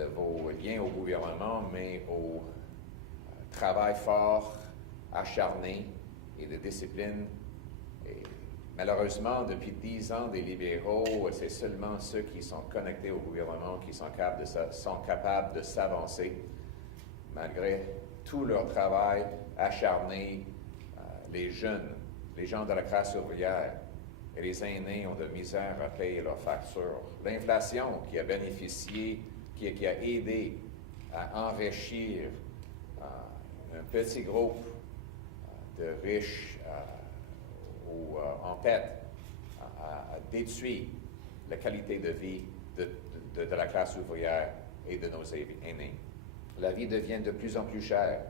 de vos liens au gouvernement, mais au travail fort, acharné et de discipline. Et malheureusement, depuis 10 ans, des libéraux, c'est seulement ceux qui sont connectés au gouvernement qui sont capables de s'avancer, malgré tout leur travail acharné. Les jeunes, les gens de la classe ouvrière et les aînés ont de misère à payer leurs factures. L'inflation qui a bénéficié, qui a aidé à enrichir un petit groupe de riches en tête, a détruit la qualité de vie de la classe ouvrière et de nos aînés. La vie devient de plus en plus chère.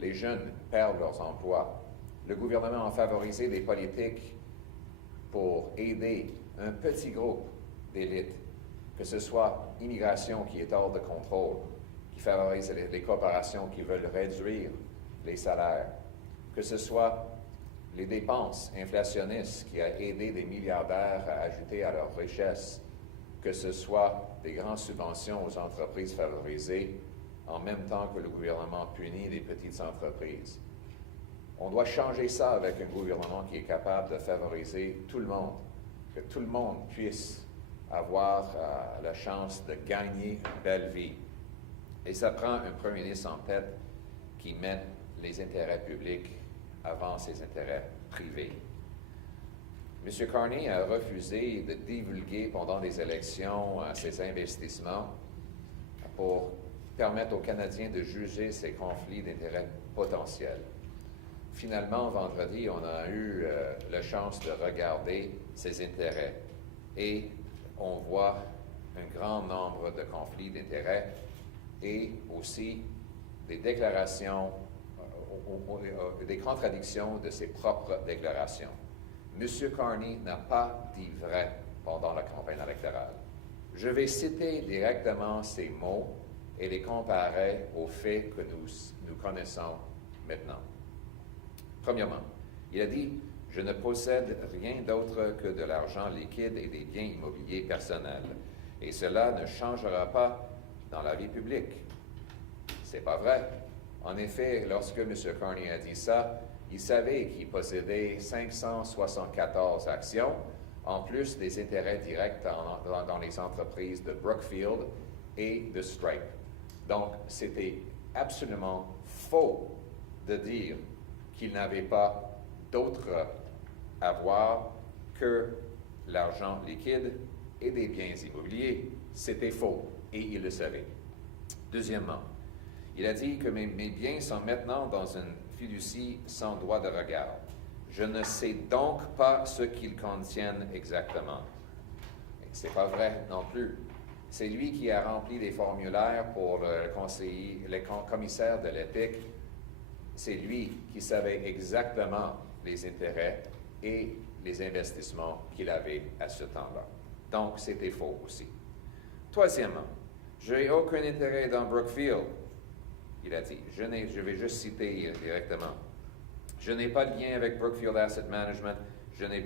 Les jeunes perdent leurs emplois. Le gouvernement a favorisé des politiques pour aider un petit groupe d'élite, que ce soit l'immigration qui est hors de contrôle, qui favorise les corporations qui veulent réduire les salaires, que ce soit les dépenses inflationnistes qui a aidé des milliardaires à ajouter à leur richesse, que ce soit des grandes subventions aux entreprises favorisées, en même temps que le gouvernement punit les petites entreprises. On doit changer ça avec un gouvernement qui est capable de favoriser tout le monde, que tout le monde puisse avoir la chance de gagner une belle vie. Et ça prend un premier ministre en tête qui met les intérêts publics avant ses intérêts privés. M. Carney a refusé de divulguer pendant les élections ses investissements pour permettre aux Canadiens de juger ses conflits d'intérêts potentiels. Finalement, vendredi, on a eu la chance de regarder ses intérêts et on voit un grand nombre de conflits d'intérêts et aussi des déclarations, des contradictions de ses propres déclarations. M. Carney n'a pas dit vrai pendant la campagne électorale. Je vais citer directement ces mots et les comparer aux faits que nous connaissons maintenant. Premièrement, il a dit « Je ne possède rien d'autre que de l'argent liquide et des biens immobiliers personnels, et cela ne changera pas dans la vie publique. » C'est pas vrai. En effet, lorsque M. Carney a dit ça, il savait qu'il possédait 574 actions, en plus des intérêts directs dans les entreprises de Brookfield et de Stripe. Donc, c'était absolument faux de dire qu'il n'avait pas d'autres avoirs que l'argent liquide et des biens immobiliers. C'était faux, et il le savait. Deuxièmement, il a dit que mes biens sont maintenant dans une fiducie sans droit de regard. Je ne sais donc pas ce qu'ils contiennent exactement. C'est pas vrai non plus. C'est lui qui a rempli des formulaires pour le commissaire de l'éthique. C'est lui qui savait exactement les intérêts et les investissements qu'il avait à ce temps-là. Donc, c'était faux aussi. Troisièmement, je n'ai aucun intérêt dans Brookfield, il a dit. Je vais juste citer directement. Je n'ai pas de lien avec Brookfield Asset Management. Je n'ai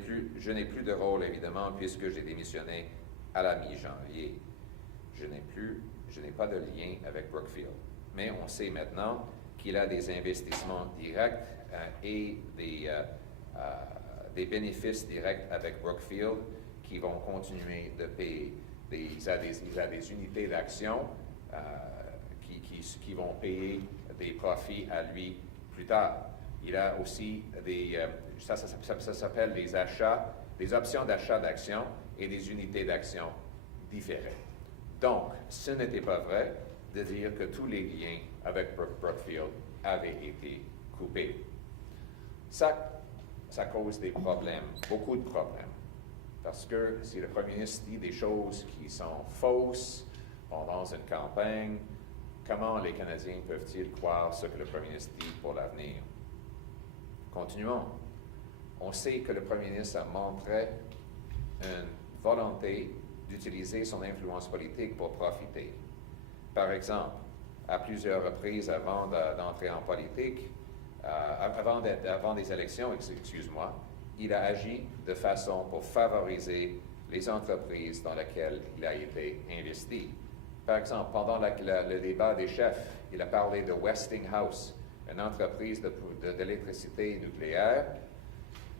plus de rôle, évidemment, puisque j'ai démissionné à la mi-janvier. Je n'ai pas de lien avec Brookfield. Mais on sait maintenant qu'il a des investissements directs et des bénéfices directs avec Brookfield qui vont continuer de payer. Il a des unités d'action qui vont payer des profits à lui plus tard. Il a aussi ça s'appelle des achats, des options d'achat d'actions et des unités d'action différées. Donc, ce n'était pas vrai de dire que tous les liens avec Brookfield avaient été coupés. Ça cause des problèmes, beaucoup de problèmes. Parce que si le premier ministre dit des choses qui sont fausses pendant une campagne, comment les Canadiens peuvent-ils croire ce que le premier ministre dit pour l'avenir? Continuons. On sait que le premier ministre a montré une volonté d'utiliser son influence politique pour profiter. Par exemple, à plusieurs reprises avant d'entrer en politique, avant des élections, excuse-moi, il a agi de façon pour favoriser les entreprises dans lesquelles il a été investi. Par exemple, pendant le débat des chefs, il a parlé de Westinghouse, une entreprise d'électricité nucléaire,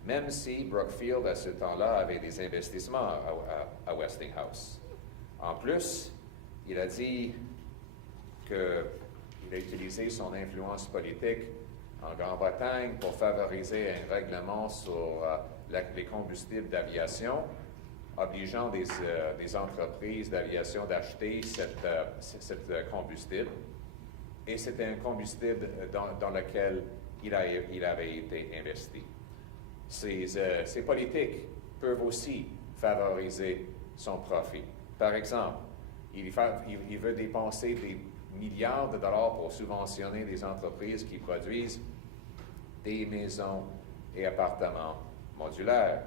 même si Brookfield, à ce temps-là, avait des investissements à Westinghouse. En plus, il a dit qu'il a utilisé son influence politique en Grande-Bretagne pour favoriser un règlement sur les combustibles d'aviation, obligeant des entreprises d'aviation d'acheter cette combustible. Et c'était un combustible dans lequel il avait été investi. Ces politiques peuvent aussi favoriser son profit. Par exemple, il veut dépenser des milliards de dollars pour subventionner des entreprises qui produisent des maisons et appartements modulaires.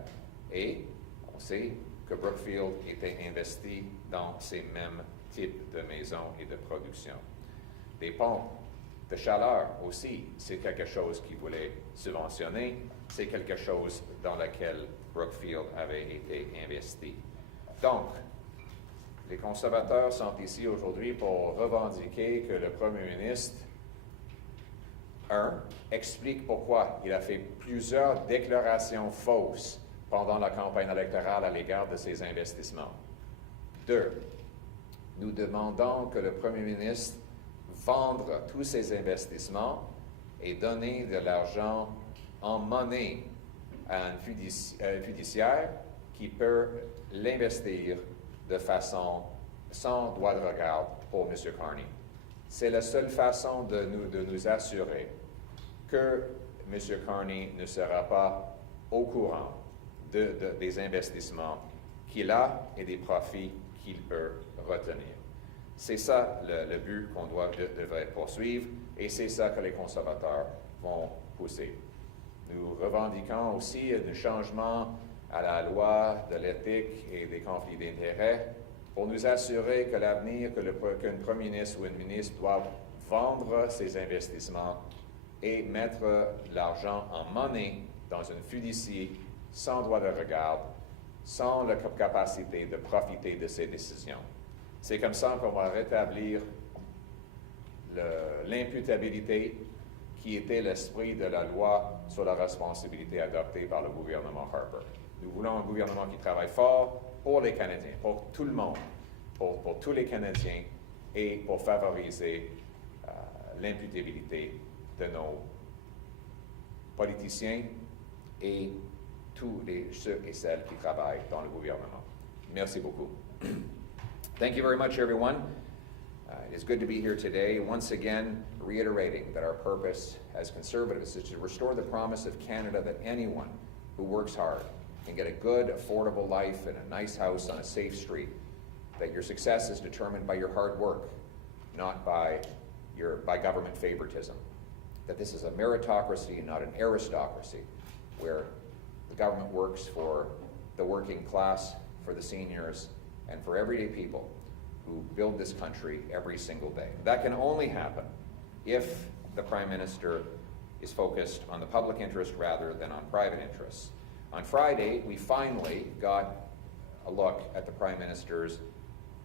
Et on sait que Brookfield était investi dans ces mêmes types de maisons et de production. Des pompes de chaleur aussi, c'est quelque chose qu'il voulait subventionner, c'est quelque chose dans lequel Brookfield avait été investi. Donc, les conservateurs sont ici aujourd'hui pour revendiquer que le Premier ministre, explique pourquoi il a fait plusieurs déclarations fausses pendant la campagne électorale à l'égard de ses investissements. 2, nous demandons que le Premier ministre vende tous ses investissements et donner de l'argent en monnaie à un fiduciaire qui peut l'investir de façon sans droit de regard pour M. Carney. C'est la seule façon de nous assurer que M. Carney ne sera pas au courant des investissements qu'il a et des profits qu'il peut retenir. C'est ça le but qu'on devrait poursuivre et c'est ça que les conservateurs vont pousser. Nous revendiquons aussi un changement à la loi de l'éthique et des conflits d'intérêts pour nous assurer que l'avenir, qu'un premier ministre ou une ministre doit vendre ses investissements et mettre l'argent en monnaie dans une fiducie sans droit de regard, sans la capacité de profiter de ses décisions. C'est comme ça qu'on va rétablir l'imputabilité qui était l'esprit de la loi sur la responsabilité adoptée par le gouvernement Harper. Nous voulons un gouvernement qui travaille fort pour les Canadiens, pour tout le monde, pour tous les Canadiens et pour favoriser l'imputabilité de nos politiciens et tous ceux et celles qui travaillent dans le gouvernement. Merci beaucoup. Thank you very much, everyone. It is good to be here today, once again reiterating that our purpose as Conservatives is to restore the promise of Canada that anyone who works hard can get a good, affordable life in a nice house on a safe street, that your success is determined by your hard work, not by government favoritism, that this is a meritocracy and not an aristocracy, where the government works for the working class, for the seniors, and for everyday people who build this country every single day. That can only happen if the Prime Minister is focused on the public interest rather than on private interests. On Friday, we finally got a look at the Prime Minister's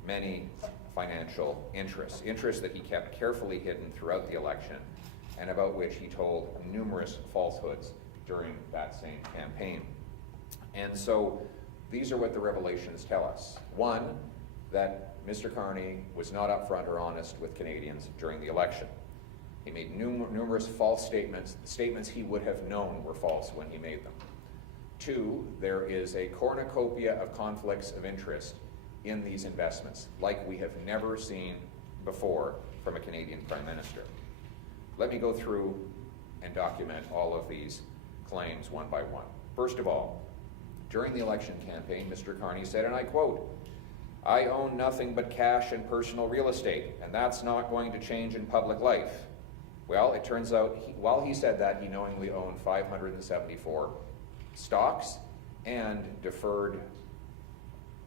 many financial interests that he kept carefully hidden throughout the election and about which he told numerous falsehoods during that same campaign. And so these are what the revelations tell us. One, that Mr. Carney was not upfront or honest with Canadians during the election. He made numerous false statements he would have known were false when he made them. Two, there is a cornucopia of conflicts of interest in these investments, like we have never seen before from a Canadian Prime Minister. Let me go through and document all of these claims one by one. First of all, during the election campaign, Mr. Carney said, and I quote, "I own nothing but cash and personal real estate, and that's not going to change in public life." Well, it turns out, while he said that, he knowingly owned 574 stocks and deferred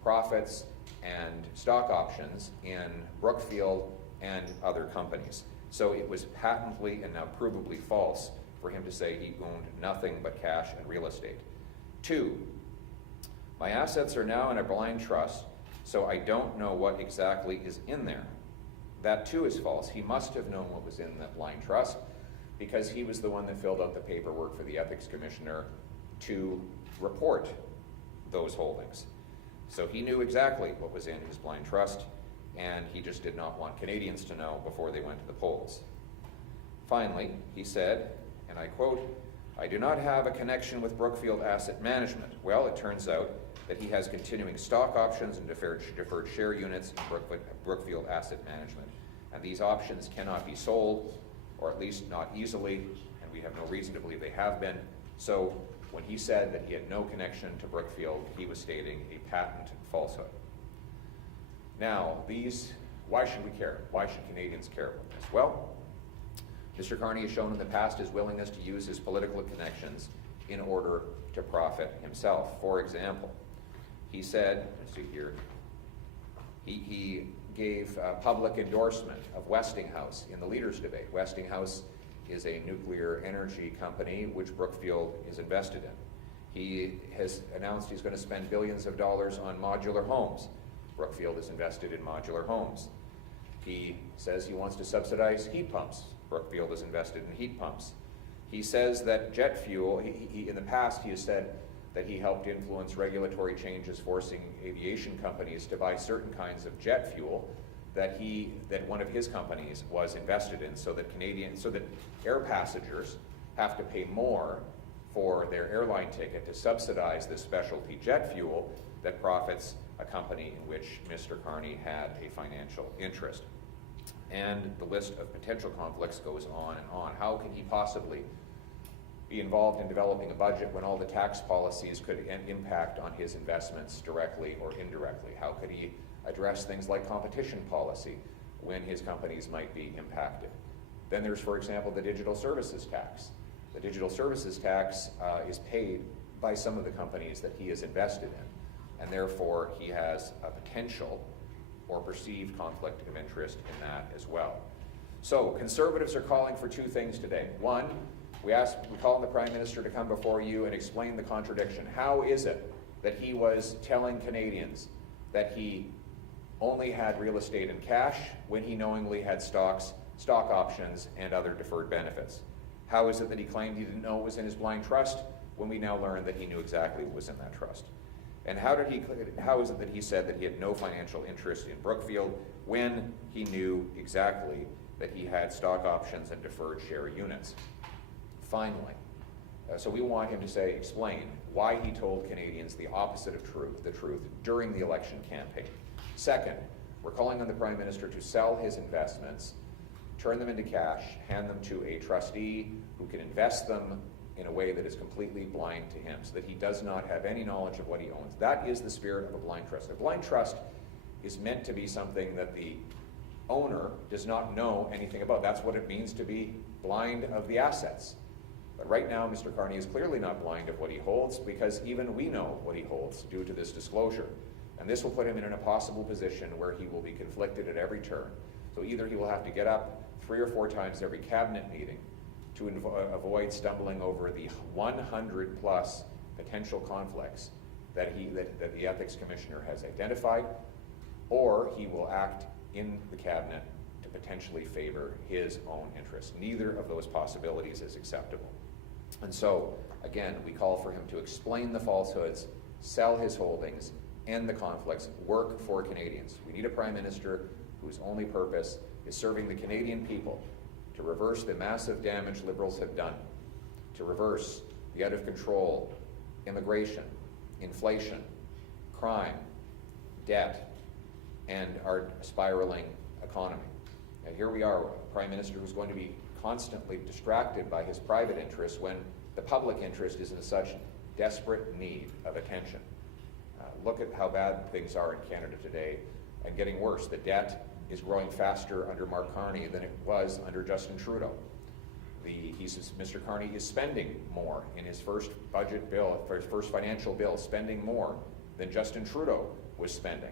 profits and stock options in Brookfield and other companies. So it was patently and now provably false for him to say he owned nothing but cash and real estate. Two, my assets are now in a blind trust, so I don't know what exactly is in there. That too is false. He must have known what was in that blind trust because he was the one that filled out the paperwork for the Ethics Commissioner to report those holdings. So he knew exactly what was in his blind trust, and he just did not want Canadians to know before they went to the polls. Finally, he said, and I quote, "I do not have a connection with Brookfield Asset Management." Well, it turns out that he has continuing stock options and deferred share units in Brookfield Asset Management. And these options cannot be sold, or at least not easily, and we have no reason to believe they have been. So when he said that he had no connection to Brookfield, he was stating a patent falsehood. Now, why should we care? Why should Canadians care about this? Well, Mr. Carney has shown in the past his willingness to use his political connections in order to profit himself. For example, he said, let's see here, he gave public endorsement of Westinghouse in the Leaders debate. Westinghouse is a nuclear energy company which Brookfield is invested in. He has announced he's going to spend billions of dollars on modular homes. Brookfield is invested in modular homes. He says he wants to subsidize heat pumps. Brookfield is invested in heat pumps. He says that jet fuel, in the past he has said that he helped influence regulatory changes forcing aviation companies to buy certain kinds of jet fuel that one of his companies was invested in, so that air passengers have to pay more for their airline ticket to subsidize this specialty jet fuel that profits a company in which Mr. Carney had a financial interest. And the list of potential conflicts goes on and on. How can he possibly be involved in developing a budget when all the tax policies could impact on his investments directly or indirectly? How could he address things like competition policy when his companies might be impacted? Then there's, for example, the digital services tax. The digital services tax is paid by some of the companies that he is invested in, and therefore he has a potential or perceived conflict of interest in that as well. So Conservatives are calling for two things today. One, we call on the Prime Minister to come before you and explain the contradiction. How is it that he was telling Canadians that he only had real estate and cash when he knowingly had stock options, and other deferred benefits? How is it that he claimed he didn't know it was in his blind trust when we now learn that he knew exactly what was in that trust? And how is it that he said that he had no financial interest in Brookfield when he knew exactly that he had stock options and deferred share units? Finally, so we want him to explain why he told Canadians the opposite of the truth during the election campaign. Second, we're calling on the Prime Minister to sell his investments, turn them into cash, hand them to a trustee who can invest them in a way that is completely blind to him, so that he does not have any knowledge of what he owns. That is the spirit of a blind trust. A blind trust is meant to be something that the owner does not know anything about. That's what it means to be blind of the assets. But right now, Mr. Carney is clearly not blind of what he holds, because even we know what he holds due to this disclosure. And this will put him in an impossible position where he will be conflicted at every turn. So either he will have to get up 3 or 4 times every cabinet meeting to avoid stumbling over the 100 plus potential conflicts that the Ethics Commissioner has identified, or he will act in the cabinet to potentially favor his own interests. Neither of those possibilities is acceptable. And so, again, we call for him to explain the falsehoods, sell his holdings, end the conflicts, work for Canadians. We need a Prime Minister whose only purpose is serving the Canadian people, to reverse the massive damage Liberals have done, to reverse the out-of-control immigration, inflation, crime, debt, and our spiraling economy. And here we are, a Prime Minister who's going to be constantly distracted by his private interests when the public interest is in such desperate need of attention. Look at how bad things are in Canada today, and getting worse. The debt is growing faster under Mark Carney than it was under Justin Trudeau. Mr. Carney is spending more in his first budget bill, for his first financial bill, spending more than Justin Trudeau was spending.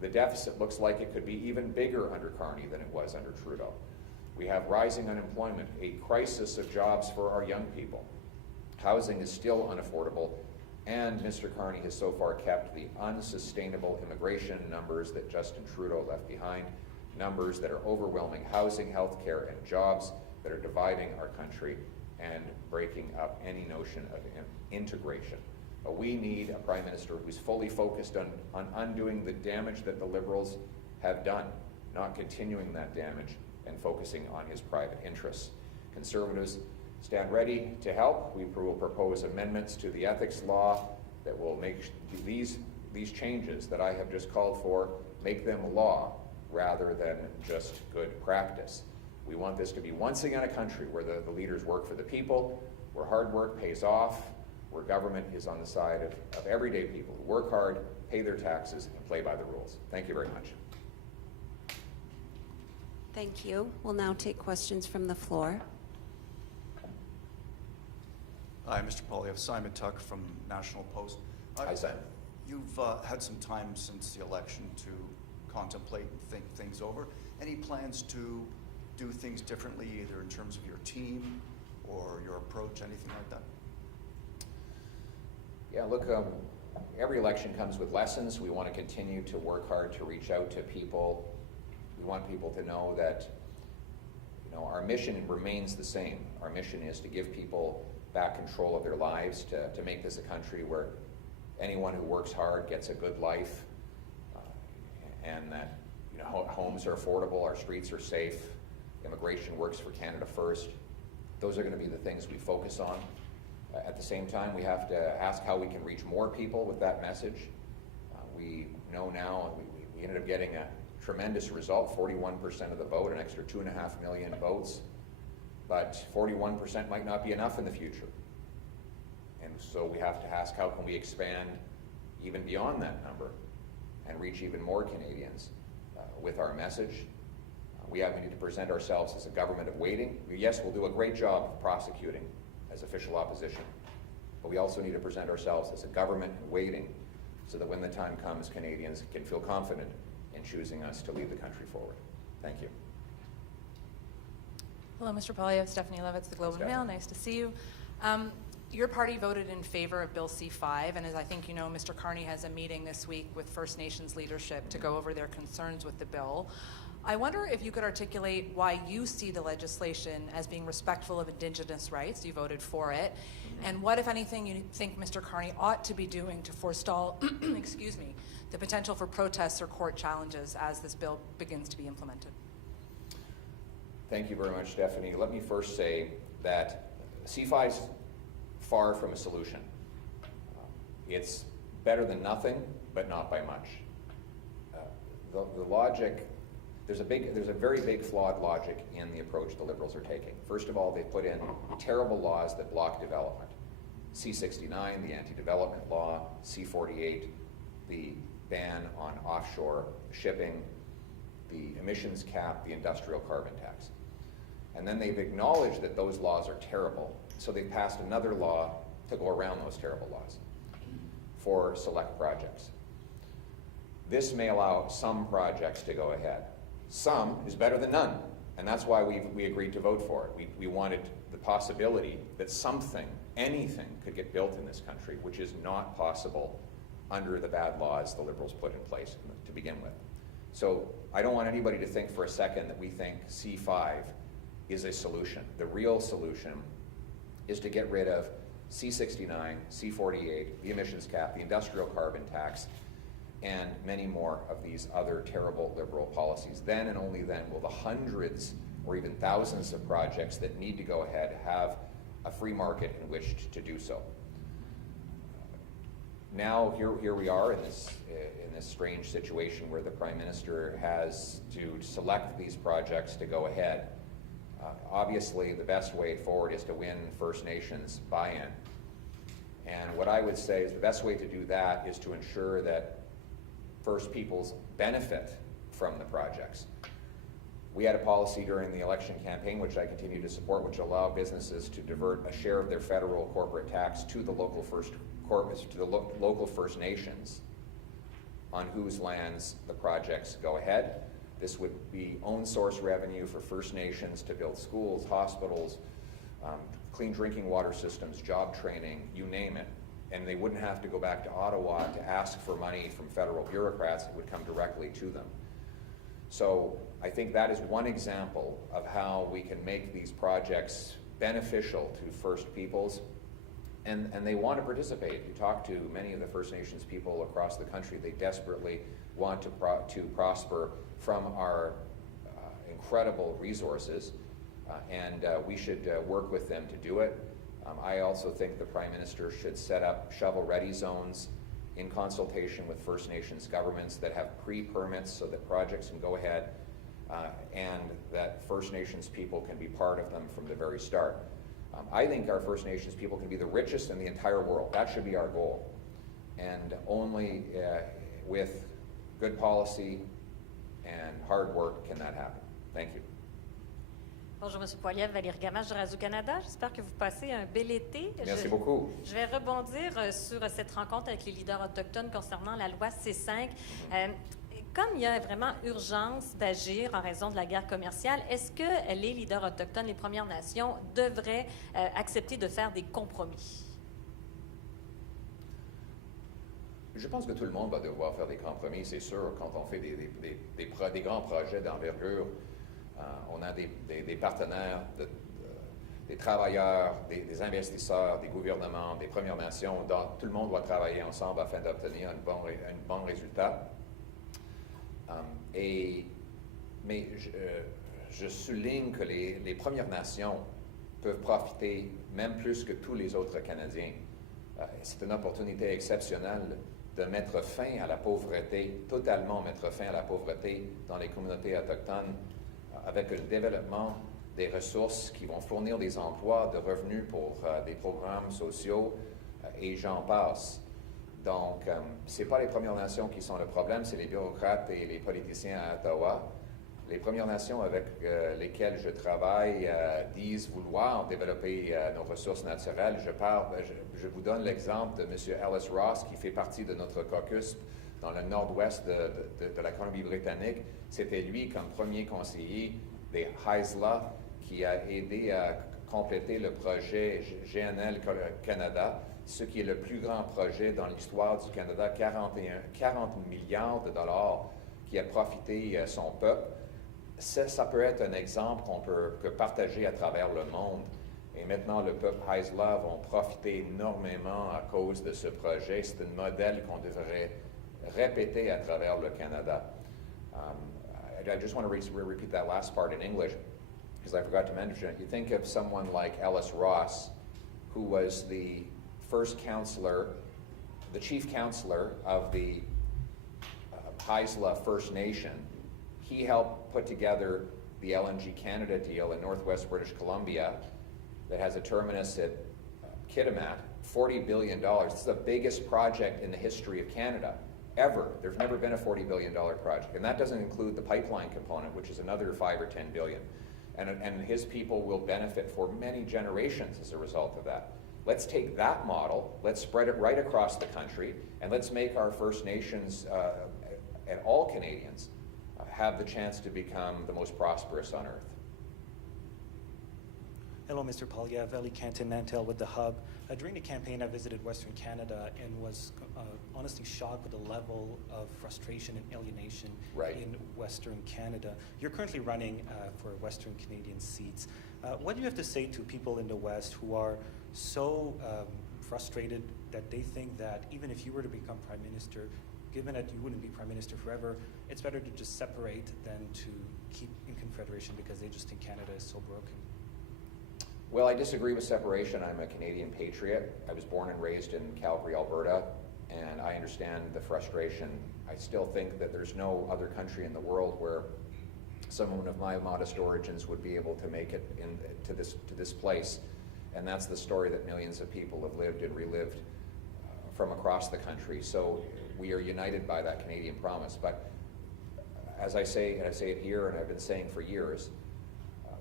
The deficit looks like it could be even bigger under Carney than it was under Trudeau. We have rising unemployment, a crisis of jobs for our young people. Housing is still unaffordable, and Mr. Carney has so far kept the unsustainable immigration numbers that Justin Trudeau left behind. numbers that are overwhelming housing, healthcare, and jobs, that are dividing our country and breaking up any notion of integration. We need a Prime Minister who's fully focused on undoing the damage that the Liberals have done, not continuing that damage and focusing on his private interests. Conservatives stand ready to help. We will propose amendments to the ethics law that will make these changes that I have just called for, make them law rather than just good practice. We want this to be once again a country where the leaders work for the people, where hard work pays off, where government is on the side of everyday people who work hard, pay their taxes, and play by the rules. Thank you very much. Thank you. We'll now take questions from the floor. Hi, Mr. Poilievre. Simon Tuck from National Post. Hi, Simon. You've had some time since the election to contemplate and think things over. Any plans to do things differently, either in terms of your team or your approach, anything like that? Yeah, look, every election comes with lessons. We want to continue to work hard to reach out to people. We want people to know that, our mission remains the same. Our mission is to give people back control of their lives, to make this a country where anyone who works hard gets a good life, and that homes are affordable, our streets are safe, immigration works for Canada first. Those are going to be the things we focus on. At the same time, we have to ask how we can reach more people with that message. We know now, we ended up getting a tremendous result, 41% of the vote, an extra 2.5 million votes. But 41% might not be enough in the future. And so we have to ask, how can we expand even beyond that number and reach even more Canadians with our message? We need to present ourselves as a government of waiting. Yes, we'll do a great job of prosecuting as official opposition, but we also need to present ourselves as a government in waiting so that when the time comes, Canadians can feel confident in choosing us to lead the country forward. Thank you. Hello, Mr. Poilievre. Stephanie Levitz, the Globe and Mail. Nice to see you. Your party voted in favor of Bill C-5, and as I think you know, Mr. Carney has a meeting this week with First Nations leadership to go over their concerns with the bill. I wonder if you could articulate why you see the legislation as being respectful of Indigenous rights. You voted for it. And what, if anything, you think Mr. Carney ought to be doing to forestall, excuse me, the potential for protests or court challenges as this bill begins to be implemented? Thank you very much, Stephanie. Let me first say that C-5 is far from a solution. It's better than nothing, but not by much. The logic, there's a very big flawed logic in the approach the Liberals are taking. First of all, they put in terrible laws that block development. C-69, the anti-development law, C-48, the ban on offshore shipping, the emissions cap, the industrial carbon tax. And then they've acknowledged that those laws are terrible, so they've passed another law to go around those terrible laws for select projects. This may allow some projects to go ahead. Some is better than none, and that's why we agreed to vote for it. We wanted the possibility that something, anything, could get built in this country, which is not possible under the bad laws the Liberals put in place to begin with. So I don't want anybody to think for a second that we think C-5 is a solution. The real solution is to get rid of C-69, C-48, the emissions cap, the industrial carbon tax, and many more of these other terrible Liberal policies. Then and only then will the hundreds or even thousands of projects that need to go ahead have a free market in which to do so. Now here we are in this strange situation where the Prime Minister has to select these projects to go ahead. Obviously, the best way forward is to win First Nations buy-in. And what I would say is the best way to do that is to ensure that First Peoples benefit from the projects. We had a policy during the election campaign, which I continue to support, which allowed businesses to divert a share of their federal corporate tax to the local local First Nations on whose lands the projects go ahead. This would be own source revenue for First Nations to build schools, hospitals, clean drinking water systems, job training, you name it. And they wouldn't have to go back to Ottawa to ask for money from federal bureaucrats. It would come directly to them. So I think that is one example of how we can make these projects beneficial to First Peoples, and they want to participate. You talk to many of the First Nations people across the country, they desperately want to prosper from our incredible resources, and we should work with them to do it. I also think the Prime Minister should set up shovel-ready zones in consultation with First Nations governments that have pre-permits so that projects can go ahead and that First Nations people can be part of them from the very start. I think our First Nations people can be the richest in the entire world. That should be our goal. And only with good policy and hard work can that happen. Thank you. Bonjour, M. Poilievre, Valérie Gamache de Radio-Canada. J'espère que vous passez un bel été. Merci beaucoup. Je vais rebondir sur cette rencontre avec les leaders autochtones concernant la loi C5. Comme il y a vraiment urgence d'agir en raison de la guerre commerciale, est-ce que les leaders autochtones, les Premières Nations, devraient accepter de faire des compromis? Je pense que tout le monde va devoir faire des compromis, c'est sûr, quand on fait des grands projets d'envergure. On a des partenaires, des travailleurs, des investisseurs, des gouvernements, des Premières Nations. Donc, tout le monde doit travailler ensemble afin d'obtenir un bon résultat. Mais je souligne que les Premières Nations peuvent profiter même plus que tous les autres Canadiens. C'est une opportunité exceptionnelle de mettre fin à la pauvreté, totalement mettre fin à la pauvreté dans les communautés autochtones, avec le développement des ressources qui vont fournir des emplois, de revenus pour des programmes sociaux, et j'en passe. Donc, ce n'est pas les Premières Nations qui sont le problème, c'est les bureaucrates et les politiciens à Ottawa. Les Premières Nations avec lesquelles je travaille disent vouloir développer nos ressources naturelles. Je vous donne l'exemple de M. Alice Ross, qui fait partie de notre caucus dans le nord-ouest de la Colombie-Britannique. C'était lui, comme premier conseiller des Haisla, qui a aidé à compléter le projet GNL Canada, ce qui est le plus grand projet dans l'histoire du Canada, 40 milliards de dollars qui a profité son peuple. Ça peut être un exemple qu'on peut partager à travers le monde. Et maintenant, le peuple Haisla va profiter énormément à cause de ce projet. C'est un modèle qu'on devrait répéter à travers le Canada. I just want to repeat that last part in English, because I forgot to mention it. You think of someone like Ellis Ross, who was the first counselor, the chief counselor of the Haisla First Nation. He helped put together the LNG Canada deal in northwest British Columbia that has a terminus at Kitimat, $40 billion. It's the biggest project in the history of Canada, ever. There's never been a $40 billion project. And that doesn't include the pipeline component, which is another $5 or $10 billion. And his people will benefit for many generations as a result of that. Let's take that model, let's spread it right across the country, and let's make our First Nations and all Canadians have the chance to become the most prosperous on earth. Hello, Mr. Poilievre, Ellie Canton-Nantel with The Hub. During the campaign, I visited Western Canada and was honestly shocked with the level of frustration and alienation in Western Canada. You're currently running for Western Canadian seats. What do you have to say to people in the West who are so frustrated that they think that even if you were to become Prime Minister, given that you wouldn't be Prime Minister forever, it's better to just separate than to keep in Confederation because they just think Canada is so broken? Well, I disagree with separation. I'm a Canadian patriot. I was born and raised in Calgary, Alberta, and I understand the frustration. I still think that there's no other country in the world where someone of my modest origins would be able to make it to this place. And that's the story that millions of people have lived and relived from across the country. So we are united by that Canadian promise. But as I say, and I say it here and I've been saying for years,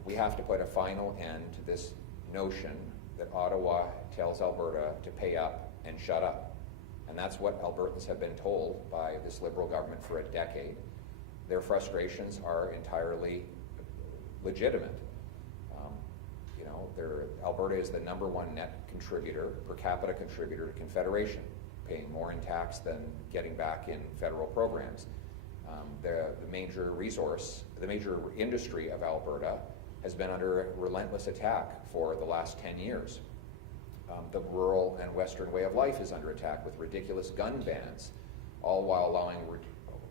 we have to put a final end to this notion that Ottawa tells Alberta to pay up and shut up. And that's what Albertans have been told by this Liberal government for a decade. Their frustrations are entirely legitimate. Alberta is the #1 net contributor, per capita contributor to Confederation, paying more in tax than getting back in federal programs. The major resource, the major industry of Alberta has been under relentless attack for the last 10 years. The rural and western way of life is under attack with ridiculous gun bans, all while allowing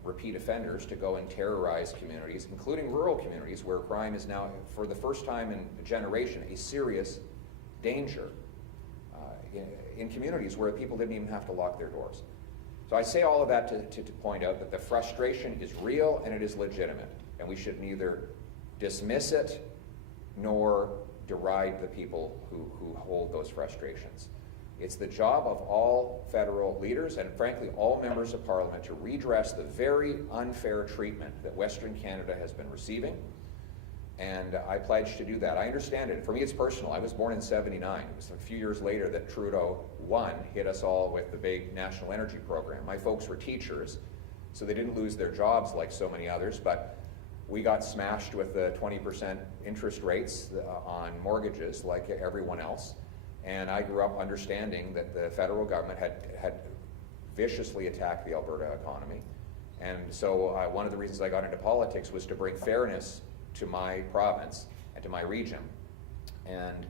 repeat offenders to go and terrorize communities, including rural communities where crime is now, for the first time in a generation, a serious danger in communities where people didn't even have to lock their doors. So I say all of that to point out that the frustration is real and it is legitimate, and we should neither dismiss it nor deride the people who hold those frustrations. It's the job of all federal leaders and frankly all members of Parliament to redress the very unfair treatment that Western Canada has been receiving, and I pledge to do that. I understand it. For me it's personal. I was born in '79. It was a few years later that Trudeau 1 hit us all with the big national energy program. My folks were teachers, so they didn't lose their jobs like so many others, but we got smashed with the 20% interest rates on mortgages like everyone else. And I grew up understanding that the federal government had viciously attacked the Alberta economy. And so one of the reasons I got into politics was to bring fairness to my province and to my region. And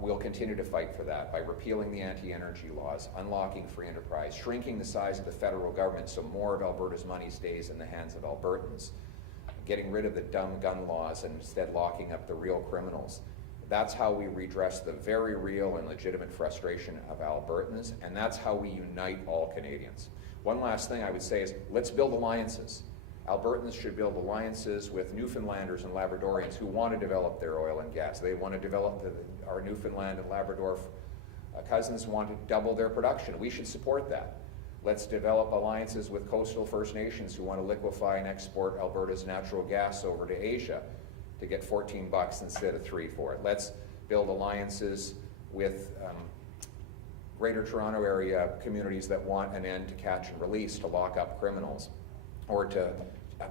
we'll continue to fight for that by repealing the anti-energy laws, unlocking free enterprise, shrinking the size of the federal government so more of Alberta's money stays in the hands of Albertans, getting rid of the dumb gun laws and instead locking up the real criminals. That's how we redress the very real and legitimate frustration of Albertans, and that's how we unite all Canadians. One last thing I would say is, let's build alliances. Albertans should build alliances with Newfoundlanders and Labradorians who want to develop their oil and gas. They want to develop, our Newfoundland and Labrador cousins want to double their production. We should support that. Let's develop alliances with coastal First Nations who want to liquefy and export Alberta's natural gas over to Asia to get $14 instead of $3 for it. Let's build alliances with Greater Toronto Area communities that want an end to catch and release, to lock up criminals, or to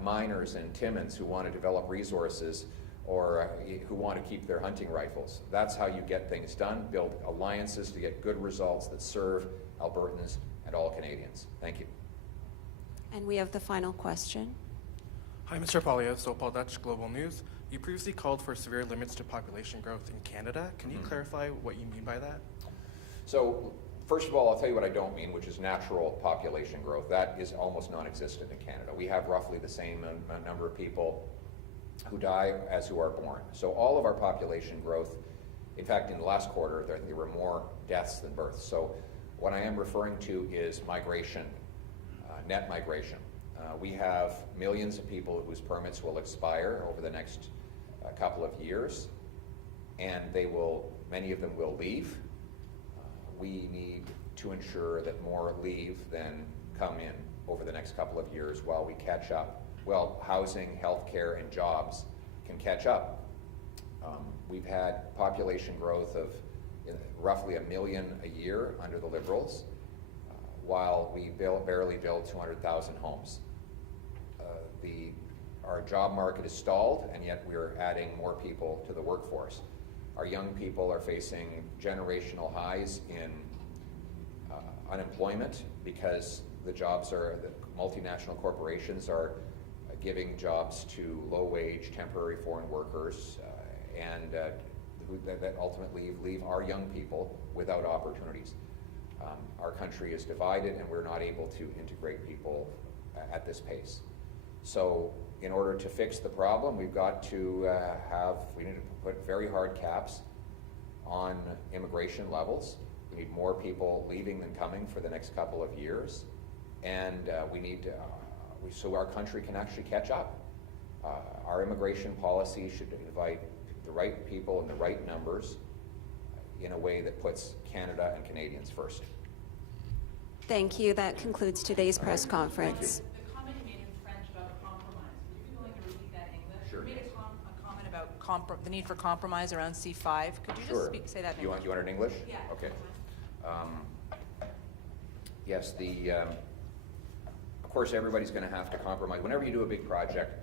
miners in Timmins who want to develop resources or who want to keep their hunting rifles. That's how you get things done. Build alliances to get good results that serve Albertans and all Canadians. Thank you. And we have the final question. Hi, Mr. Poilievre, so Paul Dutch, Global News. You previously called for severe limits to population growth in Canada. Can you clarify what you mean by that? So, first of all, I'll tell you what I don't mean, which is natural population growth. That is almost non-existent in Canada. We have roughly the same number of people who die as who are born. So all of our population growth, in fact, in the last quarter, I think there were more deaths than births. So what I am referring to is migration, net migration. We have millions of people whose permits will expire over the next couple of years, and many of them will leave. We need to ensure that more leave than come in over the next couple of years while we catch up. Well, housing, healthcare, and jobs can catch up. We've had population growth of roughly 1 million a year under the Liberals, while we barely build 200,000 homes. Our job market is stalled, and yet we're adding more people to the workforce. Our young people are facing generational highs in unemployment because the multinational corporations are giving jobs to low-wage, temporary foreign workers, and that ultimately leave our young people without opportunities. Our country is divided, and we're not able to integrate people at this pace. So in order to fix the problem, we've got to we need to put very hard caps on immigration levels. We need more people leaving than coming for the next couple of years. And we need to, so our country can actually catch up. Our immigration policy should invite the right people in the right numbers in a way that puts Canada and Canadians first. Thank you. That concludes today's press conference. The comment you made in French about compromise, would you be willing to repeat that in English? Sure. You made a comment about the need for compromise around C5. Could you Sure. just say that in You English? want it in English? Yeah. Okay. Yes, of course everybody's going to have to compromise. Whenever you do a big project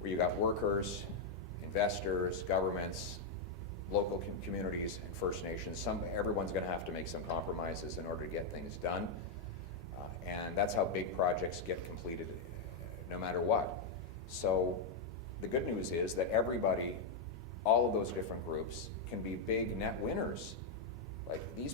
where you got workers, investors, governments, local communities, and First Nations, everyone's going to have to make some compromises in order to get things done. And that's how big projects get completed no matter what. So the good news is that everybody, all of those different groups, can be big net winners. Like these